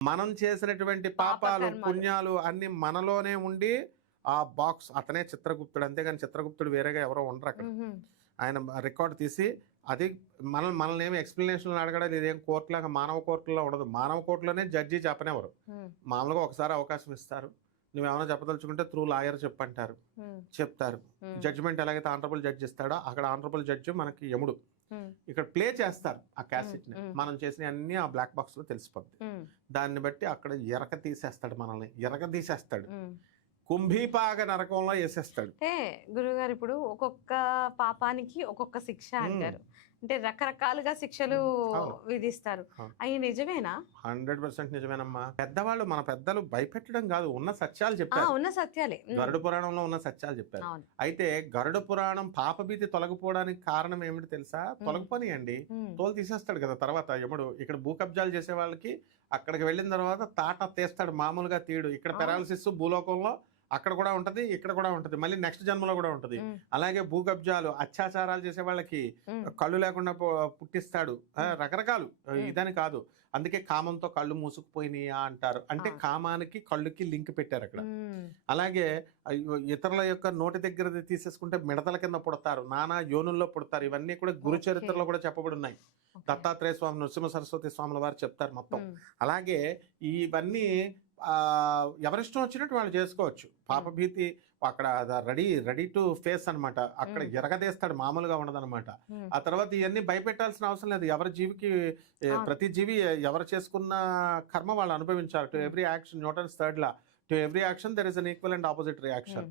మనం చేసినటువంటి పాపాలు పాపకర్మలు. పుణ్యాలు అన్ని మనలోనే ఉండి ఆ బాక్స్ అతనే చిత్రగుప్తుడు, అంతేగాని చిత్రగుప్తుడు వేరేగా ఎవరో ఉండరు అక్కడ. హుహు. ఆయన రికార్డ్ తీసి అది మనల్ని ఏమి ఎక్స్ప్లెనేషన్ అడగడం, ఇదేం కోర్టులాగా మానవ కోర్టులో ఉండదు. మానవ కోర్టులోనే జడ్జి చెప్పనివ్వరు. హ్మ్. మామూలుగా ఒకసారి అవకాశం ఇస్తారు, నువ్వేమైనా చెప్పదలుచుకుంటే త్రూ లాయర్ చెప్పంటారు, హ్మ్. చెప్తారు. హ్మ్. జడ్జిమెంట్ ఎలాగైతే ఆనరబుల్ జడ్జి ఇస్తాడో అక్కడ ఆనరబుల్ జడ్జి మనకి యముడు. హ్మ్. ఇక్కడ ప్లే చేస్తారు ఆ క్యాసెట్ని, హ్మ్. మనం చేసిన అన్ని ఆ బ్లాక్ బాక్స్లో తెలిసిపోద్ది. హ్మ్. దాన్ని బట్టి అక్కడ ఎరక తీసేస్తాడు, మనల్ని ఎరక తీసేస్తాడు, హ్మ్. కుంభీపాక నరకంలో వేసేస్తాడు. అంటే గురువుగారు ఇప్పుడు ఒక్కొక్క పాపానికి ఒక్కొక్క శిక్ష అంటారు. అంటే రకరకాలుగా శిక్షలు అవును, విధిస్తారు. అవును. అవి నిజమేనా? 100% నిజమేనమ్మా. పెద్దవాళ్ళు మన పెద్దలు భయపెట్టడం కాదు, ఉన్న సత్యాలు ఆ! చెప్పారు. ఉన్న సత్యాలే. గరుడ పురాణంలో ఉన్న సత్యాలు చెప్పారు. అవును. అయితే గరుడ పురాణం పాపభీతి తొలగిపోవడానికి కారణం ఏమిటి తెలుసా? తొలగిపోనియండి, హ్మ్. తోలు తీసేస్తాడు కదా తర్వాత యముడు. ఇక్కడ భూ కబ్జాలు చేసే వాళ్ళకి అక్కడికి వెళ్ళిన తర్వాత తాట తీస్తాడు, మామూలుగా తీయడు. ఇక్కడ అవును. పెరాలసిస్ భూలోకంలో అక్కడ కూడా ఉంటది, ఇక్కడ కూడా ఉంటది, మళ్ళీ నెక్స్ట్ జన్మలో కూడా ఉంటది. హ్మ్. అలాగే భూ కబ్జాలు అత్యాచారాలు చేసే వాళ్ళకి హ్మ్. కళ్ళు లేకుండా పుట్టిస్తాడు. రకరకాలు ఇదని కాదు. అందుకే కామంతో కళ్ళు మూసుకుపోయినాయా అంటారు. అంటే కామానికి కళ్ళుకి లింక్ పెట్టారు అక్కడ. హ్మ్. అలాగే ఇతరుల యొక్క నోటి దగ్గర తీసేసుకుంటే మిడతల కింద పుడతారు, నానా యోనుల్లో పుడతారు. ఇవన్నీ కూడా గురు ఓకే. చరిత్రలో కూడా చెప్పబడి ఉన్నాయి. ఓకే. దత్తాత్రేయ స్వామి, నృసింహ సరస్వతి స్వాముల వారు చెప్తారు మొత్తం. హ్మ్. అలాగే ఇవన్నీ ఎవరిష్టం వచ్చినట్టు వాళ్ళు చేసుకోవచ్చు. పాపభీతి అక్కడ రెడీ టు ఫేస్ అన్నమాట. అక్కడ ఎరగదేస్తాడు, మామూలుగా ఉండదన్నమాట. హ్మ్. ఆ తర్వాత ఇవన్నీ భయపెట్టాల్సిన అవసరం లేదు. ఎవరి జీవికి ప్రతి జీవి ఎవరు చేసుకున్న కర్మ వాళ్ళు అనుభవించారు. To every action, Newton's third law, to every action there is an equal and opposite reaction.